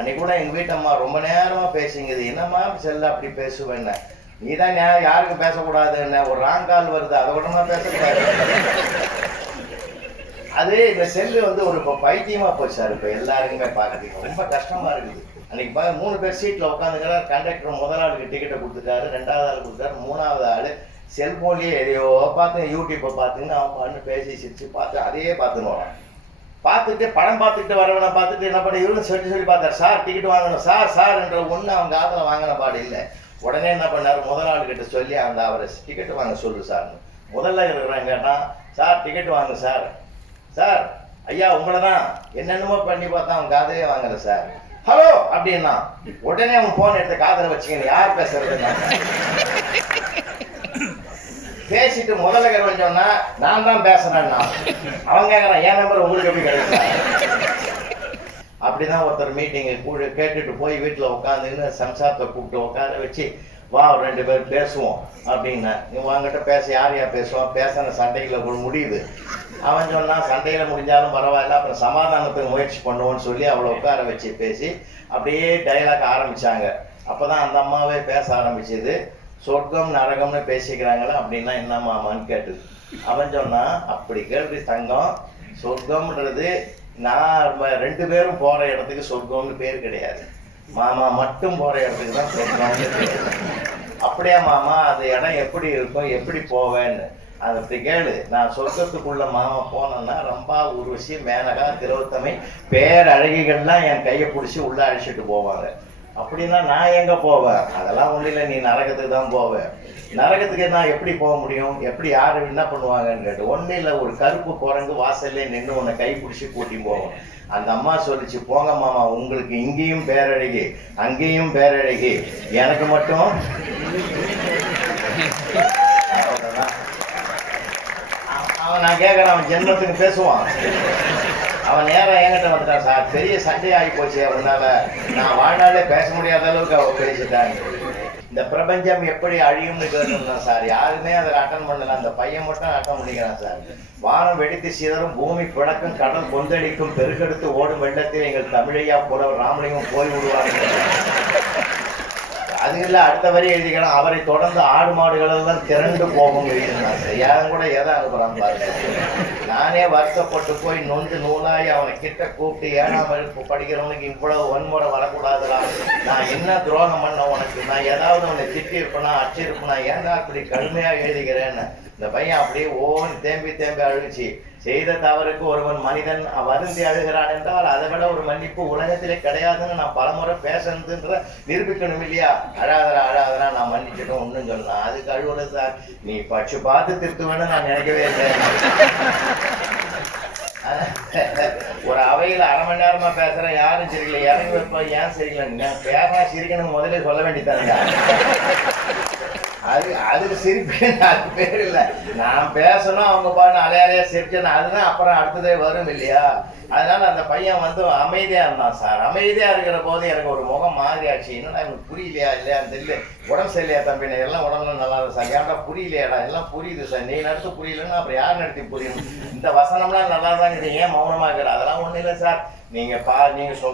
அன்னைக்கு கூட எங்கள் வீட்டம்மா ரொம்ப நேரமாக பேசிங்குது, என்னம்மா செல்ல அப்படி பேசுவேன்னு. நீ தான் யாருக்கும் பேசக்கூடாதுன்னு, ஒரு ராங் கால் வருது அதை கூடமா பேசக்கூடாது. அது இந்த செல்லு வந்து ஒரு இப்போ பைத்தியமாக போச்சு சார். இப்போ எல்லாருக்குமே பார்க்குறதுக்கு ரொம்ப கஷ்டமாக இருக்குது. அன்றைக்கி 3 பேர் சீட்டில் உட்காந்துக்கிறார். கண்டக்டர் முதல் ஆளுக்கு டிக்கெட்டை கொடுத்துட்டாரு, 2வது ஆள் கொடுத்தாரு, 3வது ஆள் செல்ஃபோன்லேயே எதையோ பார்த்து யூடியூப்பை பார்த்துன்னு அவன் பண்ணு பேசி சிரிச்சு பார்த்து அதையே பார்த்துன்னு வரான். பார்த்துட்டு படம் பார்த்துக்கிட்டு வரவனை பார்த்துட்டு என்ன பண்ண இவரும் சொல்லி பார்த்தார், சார் டிக்கெட் வாங்கணும் சார் என்ற ஒன்று அவங்க காதில் வாங்கின பாடு இல்லை. உடனே என்ன பண்ணார், முதல் ஆளுக்கிட்ட சொல்லி அவரை டிக்கெட்டு வாங்க சொல்லு சார்னு. முதல்ல இருக்கிறாங்க கேட்டான், சார் டிக்கெட் வாங்க சார். சார் ஐயா உங்களை தான் என்னென்னமோ பண்ணி பார்த்தா அவன் காதையே வாங்கல சார். ஹலோ அப்படின்னா உடனே அவன் போன் எடுத்த காதல வச்சுக்கணும், யார் பேசுறதுன்னா பேசிட்டு முதல்ல சொன்னா நான் தான் பேசுறேன்னா அவன் கேட்கறான், என் நம்பர் உங்களுக்கு எப்படி கிடைக்கும். அப்படிதான் ஒருத்தர் மீட்டிங்கு கூட கேட்டுட்டு போய் வீட்டில் உட்காந்துன்னு சம்சாரத்தை கூப்பிட்டு உட்கார வச்சு, வா 2 பேர் பேசுவோம் அப்படின்னா. நீ வாங்கிட்ட பேச யார் பேசுவான், பேசின சண்டைகளை முடியுது. அவன் சொன்னான், சண்டையில் முடிஞ்சாலும் பரவாயில்ல, அப்புறம் சமாதானத்துக்கு முயற்சி பண்ணுவோன்னு சொல்லி அவளை உட்கார வச்சு பேசி அப்படியே டைலாக் ஆரம்பித்தாங்க. அப்போ தான் அந்த அம்மாவே பேச ஆரம்பிச்சது. சொர்க்கம் நரகம்னு பேசிக்கிறாங்களா அப்படின்னா என்னம்மாமான்னு கேட்டுது. அவன் சொன்னான், அப்படி கேள்வி தங்கம், சொர்க்கம்ன்றது நான் 2 பேரும் போகிற இடத்துக்கு சொர்க்கம்னு பேர் கிடையாது, மாமா மட்டும் போகிற இடத்துக்கு தான் சொர்க்கம்னு பேர். அப்படியே மாமா அது இடம் எப்படி இருக்கும், எப்படி போவேன்னு அது அப்படி கேளு. நான் சொர்க்கத்துக்குள்ள மாமா போனேன்னா ரொம்ப உருவசி மேனகா திரௌத்தமை பேரழகிகள்லாம் என் கையை பிடிச்சி உள்ள அழைச்சிட்டு போவாங்க. அப்படின்னா நான் எங்கே போவேன், அதெல்லாம் ஒன்றும் இல்லை, நீ நரகத்துக்கு தான் போவேன். நரகத்துக்கு நான் எப்படி போக முடியும், எப்படி யார் என்ன பண்ணுவாங்கன்னு கேட்டு, ஒன்றும் இல்லை, ஒரு கருப்பு குரங்கு வாசல்லே நின்று உன்னை கை பிடிச்சி கூட்டி போவோம். அந்த அம்மா சொல்லிச்சு, போங்க மாமா, உங்களுக்கு இங்கேயும் பேரழகி அங்கேயும் பேரழகி, எனக்கு மட்டும் அவ்வளோதான். அவன் நான் கேட்குறேன், அவன் ஜென்மத்துக்கு பேசுவான். அவன் நேரம் என்கிட்ட வந்துட்டான், சார் பெரிய சண்டை ஆகி போச்சு அவனால, நான் வாழ்நாளே பேச முடியாத அளவுக்கு அவன் பேசிட்டாங்க. இந்த பிரபஞ்சம் எப்படி அழியும்னு கேட்டுருந்தான் சார். யாருமே அதை அட்டன் பண்ணல, அந்த பையன் மட்டும் அட்டன் பண்ணிக்கிறான் சார். வானம் வெடித்து சிதறும், பூமி பிளக்கும், கடல் கொந்தளிக்கும், பெருக்கெடுத்து ஓடும் வெள்ளத்தில் எங்கள் தமிழையா புலவர் ராமலிங்கம் போய் விடுவார்கள். அது இல்லை, அடுத்த வரி எழுதிக்கலாம், அவரை தொடர்ந்து ஆடு மாடுகளெல்லாம் திரண்டு போகும் எழுதினாங்க. யாரும் கூட எதை அனுப்புறான் பாருங்க. நானே வருத்தப்பட்டு போய் நொந்து நூலாய் அவனை கிட்ட கூப்பிட்டு, 7ஆம் வகுப்பு படிக்கிறவனுக்கு இவ்வளவு வன்முறை வரக்கூடாதுடா, நான் என்ன துரோகம் பண்ண உனக்கு, நான் ஏதாவது உன்னை திட்டி இருப்பேனா அடிச்சிருப்பேனா, ஏன்டா இப்படி கடுமையாக எழுதிக்கிறேன்னு. இந்த பையன் அப்படியே ஓன் தேம்பி அழுச்சு, செய்த தவறுக்கு ஒருவன் மனிதன் வருந்தி அழுகிறான் என்றால் அதை விட ஒரு மன்னிப்பு உலகத்திலே கிடையாதுன்னு நான் பலமுறை பேசுறதுன்ற நிரூபிக்கணும் இல்லையா. அழாதரா நான் மன்னிச்சிட்டோம் ஒன்றும் சொல்லலாம், அதுக்கு அழுவுறது சார், நீ பட்சு பார்த்து திருத்துவேன்னு நான் நினைக்கவே இல்லை. ஒரு அவையில் 1/2 மணி நேரமா பேசுறேன், யாரும் சரியில்லை, இறங்கி வைப்பா, ஏன் சரியில்லை, நான் பேசா சிரிக்கணும் முதல்ல சொல்ல வேண்டியதாங்க. அதுக்கு சிரிப்பு, அது பேர் இல்லை, நான் பேசணும், அவங்க பாட்டு அலையாலையா சிரிச்சேன்னு அதுதான் அப்புறம் அடுத்ததே வரும் இல்லையா. அதனால அந்த பையன் வந்து அமைதியா இருந்தான் சார். அமைதியா இருக்கிற போது எனக்கு ஒரு முகம் மாறியாச்சு, என்னடா எனக்கு புரியலையா இல்லையான்னு தெரியல. உடம்பு சரியில்லையா தம்பி, எல்லாம் உடம்புல நல்லா இருக்கும் சார். ஏன்டா புரியலையாடா, எல்லாம் புரியுது சார், நீ நடத்து புரியலன்னா அப்புறம் யார் நடத்தி புரியும், இந்த வசனம்லாம் நல்லா தான் இருக்குது, ஏன் மௌனமா இருக்கிற. அதெல்லாம் ஒன்றும் இல்லை சார், நீங்க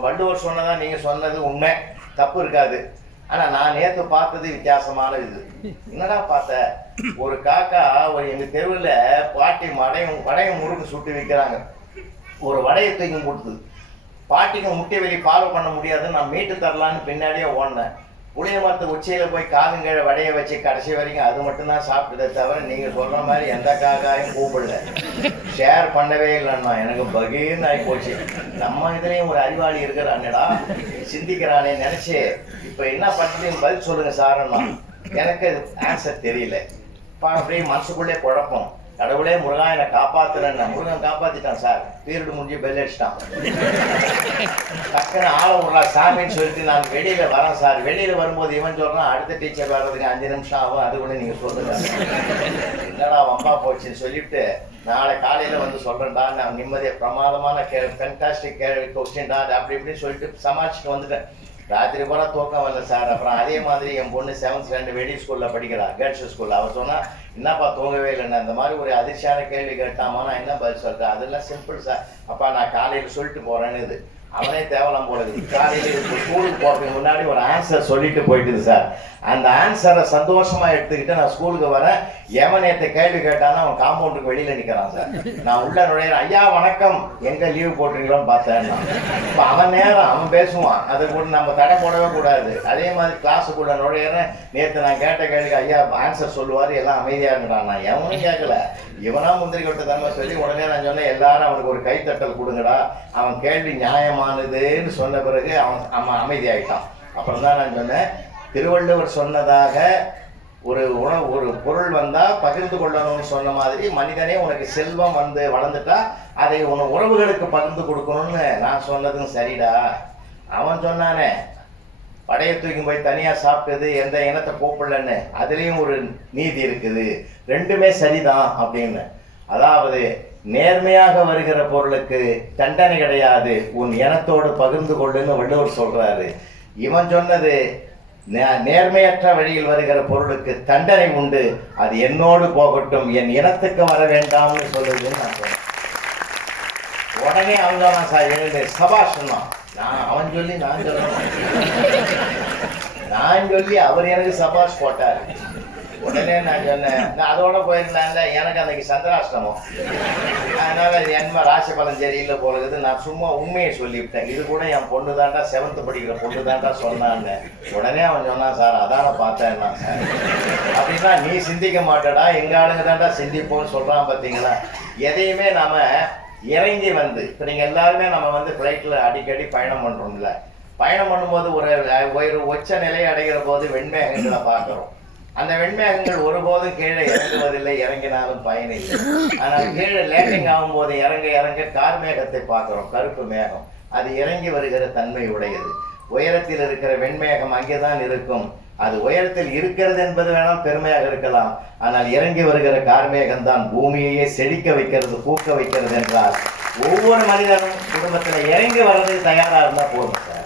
வள்ளுவர் சொன்னதான் நீங்க சொன்னது உண்மை, தப்பு இருக்காது. ஆனா நான் நேற்று பார்த்தது வித்தியாசமான இது. என்னடா பார்த்த, ஒரு காக்கா எங்க தெருவில் பாட்டி வடையும் முறுக்கு சுட்டு விற்கிறாங்க. ஒரு வடையை தூக்கி கொடுத்தது, பாட்டிக்கு முட்டை வெளியே ஃபாலோ பண்ண முடியாதுன்னு நான் மீட்டு தரலான்னு பின்னாடியே ஓடினேன். புளிய மரத்து உச்சியில் போய் காதுங்கழ வடையை வச்சு கடைசி வரைக்கும் அது மட்டும்தான் சாப்பிட்டதே தவிர நீங்கள் சொல்கிற மாதிரி எந்த காக்காயும் கூப்பிடல, ஷேர் பண்ணவே இல்லைன்னா எனக்கு பகீர்னு ஆகி போச்சு. நம்ம இதுலேயும் ஒரு அறிவாளி இருக்கிறானேடா, சிந்திக்கிறானே நினச்சி இப்போ என்ன பண்ணுறதுன்னு பதில் சொல்லுங்கள் சார்ன்னா எனக்கு ஆன்சர் தெரியல. அப்படியே மனசுக்குள்ளே குழப்பம். கடவுளே முருகா என்னை காப்பாத்துறேன்னு, முருகன் காப்பாத்திட்டான் சார். பீரியடு முடிஞ்சு பெல் அடிச்சிட்டான். டக்குன்னு ஆள விடலா சாமின்னு சொல்லிட்டு நான் வெளியில வரேன் சார். வெளியில வரும்போது இவன் சொல்றான், அடுத்த டீச்சர் வர்றதுக்கு 5 நிமிஷம் ஆகும், அது கூட நீங்க சொல்லுங்க. என்னடா வம்பா போச்சுன்னு சொல்லிட்டு நாளை காலையில வந்து சொல்றேன்டா, நான் நிம்மதியா பிரமாதமான ஃபென்டாஸ்டிக் கொஸ்டின்டா அப்படி இப்படின்னு சொல்லிட்டு சமாளிச்சுட்டு வந்துட்டேன். ராத்திரி போல தூக்கம் வரல சார். அப்புறம் அதே மாதிரி என் பொண்ணு 7th ஸ்டாண்டர்ட் வெடி ஸ்கூல்ல படிக்கிறா, கேர்ள்ஸ் ஸ்கூல்ல. அவன் சொன்னா, என்னப்பா தூங்கவே இல்லைன்னு, அந்த மாதிரி ஒரு அதிர்ச்சியான கேள்வி கேட்டாமா, நான் என்ன பதில் சொல்றேன், அதெல்லாம் சிம்பிள் சார். அப்பா நான் காலையில சொல்லிட்டு போறேன்னு. இது அவனே தேவலாம் போல இருக்குது. காலையில் ஸ்கூலுக்கு போகிறதுக்கு முன்னாடி ஒரு ஆன்சர் சொல்லிட்டு போயிட்டுது சார். அந்த ஆன்சரை சந்தோஷமா எடுத்துக்கிட்டு நான் ஸ்கூலுக்கு வரேன். எவன் நேற்று கேள்வி கேட்டானா அவன் காம்பவுண்டுக்கு வெளியில நிற்கிறான் சார். நான் உள்ள நுழையிறேன். ஐயா வணக்கம், எங்க லீவு போட்டுறீங்களோன்னு பார்த்தேன். இப்போ அவன் நேரம் அவன் பேசுவான், அதை கூட நம்ம தடை போடவே கூடாது. அதே மாதிரி கிளாஸுக்குள்ள நுழையிறேன். நேற்று நான் கேட்ட கேள்விக்கு ஐயா ஆன்சர் சொல்லுவார், எல்லாம் அமைதியாக இருந்துட்டான். நான் எவனும் கேட்கல, இவனா முந்திரி கொட்ட தன்மை சொல்லி உடனே நான் சொன்னேன் எல்லாரும் அவனுக்கு ஒரு கைத்தட்டல் கொடுங்கடா, அவன் கேள்வி நியாயமானதுன்னு சொன்ன பிறகு அவன் அமைதியாயிட்டான். அப்புறம் தான் நான் சொன்னேன், திருவள்ளுவர் சொன்னதாக ஒரு பொருள் வந்தா பகிர்ந்து கொள்ளணும்னு சொன்ன மாதிரி மனிதனே உனக்கு செல்வம் வந்து வளர்ந்துட்டா அதை உன் உறவுகளுக்கு பகிர்ந்து கொடுக்கணும்னு நான் சொன்னதும் சரிடா. அவன் சொன்னானே படையை தூக்கி போய் தனியா சாப்பிட்டது எந்த இனத்தை கூப்பிடலன்னு, அதுலேயும் ஒரு நீதி இருக்குது, ரெண்டுமே சரிதான் அப்படின்னு. அதாவது நேர்மையாக வருகிற பொருளுக்கு தண்டனை கிடையாது, உன் இனத்தோடு பகிர்ந்து கொள்ளுன்னு வள்ளுவர் சொல்றாரு. இவன் சொன்னது நேர்மையற்ற வழியில் வருகிற பொருளுக்கு தண்டனை உண்டு, அது என்னோடு போகட்டும், என் இனத்துக்கு வர வேண்டாம்னு சொல்லுதுன்னு நான் சொன்னேன். உடனே அவங்க தான் சார் எழுந்து சபாஷ் சொன்னான். அவன் சொல்லி நான் சொல்லி அவர் எனக்கு சபாஷ் போட்டார். உடனே நான் சொன்னேன், நான் அதோட போயிருந்தாங்க, எனக்கு அன்னைக்கு சந்திராஷ்டமம், அதனால என்ன ராசி பலன் சரியில்லை போலகுது. நான் சும்மா உண்மையை சொல்லிவிட்டேன். இது கூட என் பொண்ணு தாண்டா 7th படிக்கிற பொண்ணு தாண்டா சொன்னான்னு. உடனே அவன் சொன்னான், சார் அதான பார்த்தேன் சார் அப்படின்னா, நீ சிந்திக்க மாட்டடா, எங்க ஆளுங்க தாண்டா சிந்திப்போன்னு சொல்றான். பார்த்தீங்களா, எதையுமே நாம இறங்கி வந்து இப்போ நீங்கள் எல்லாருமே நம்ம வந்து ஃப்ளைட்டில் அடிக்கடி பயணம் பண்ணுறோம்ல, பயணம் பண்ணும்போது ஒரு உச்ச நிலையை அடைகிற போது வெண்மேகங்களை பார்க்குறோம். அந்த வெண்மேகங்கள் ஒருபோதும் கீழே இறங்குவதில்லை, இறங்கினாலும் பயனில்லை. ஆனால் கீழே லேண்டிங் ஆகும்போது இறங்க இறங்க கார்மேகத்தை பார்க்குறோம், கருப்பு மேகம். அது இறங்கி வருகிற தன்மை உடையது. உயரத்தில் இருக்கிற வெண்மேகம் அங்கேதான் இருக்கும். அது உயரத்தில் இருக்கிறது என்பது வேணால் பெருமையாக இருக்கலாம், ஆனால் இறங்கி வருகிற கார்மேகம் தான் பூமியையே செழிக்க வைக்கிறது, பூக்க வைக்கிறது. என்றால் ஒவ்வொரு மனிதனும் குடும்பத்தில் இறங்கி வர்றதுக்கு தயாராக இருந்தால் போதும் சார்.